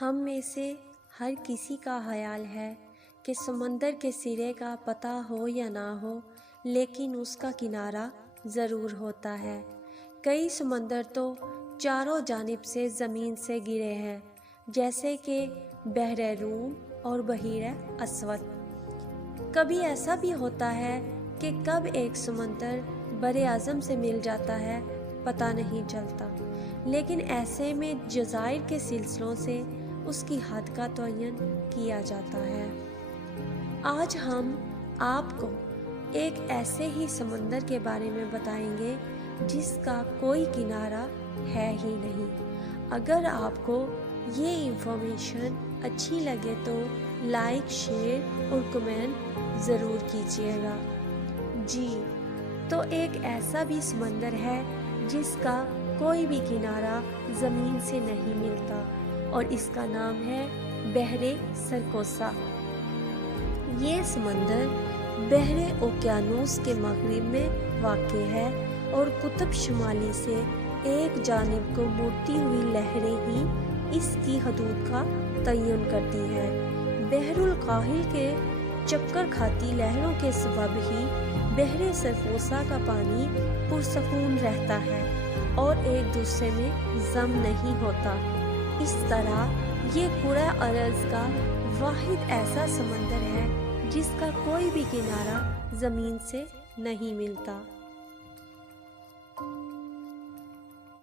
ہم میں سے ہر کسی کا خیال ہے کہ سمندر کے سرے کا پتہ ہو یا نہ ہو، لیکن اس کا کنارہ ضرور ہوتا ہے۔ کئی سمندر تو چاروں جانب سے زمین سے گرے ہیں، جیسے کہ بحر روم اور بحیرہ اسود۔ کبھی ایسا بھی ہوتا ہے کہ کب ایک سمندر بر اعظم سے مل جاتا ہے پتہ نہیں چلتا، لیکن ایسے میں جزائر کے سلسلوں سے اس کی حد کا تعین کیا جاتا ہے۔ آج ہم آپ کو ایک ایسے ہی سمندر کے بارے میں بتائیں گے جس کا کوئی کنارہ ہے ہی نہیں۔ اگر آپ کو یہ انفارمیشن اچھی لگے تو لائک، شیئر اور کمنٹ ضرور کیجیے گا۔ جی، تو ایک ایسا بھی سمندر ہے جس کا کوئی بھی کنارہ زمین سے نہیں ملتا، اور اس کا نام ہے بحر سرکوسا۔ یہ سمندر بحر اوقیانوس کے مغرب میں واقع ہے اور قطب شمالی سے ایک جانب کو مڑتی ہوئی لہریں ہی اس کی حدود کا تعین کرتی ہیں۔ بحر الکاہل کے چکر کھاتی لہروں کے سبب ہی بحر سرکوسا کا پانی پرسکون رہتا ہے اور ایک دوسرے میں ضم نہیں ہوتا۔ اس طرح یہ کرۂ ارض کا واحد ایسا سمندر ہے جس کا کوئی بھی کنارہ زمین سے نہیں ملتا۔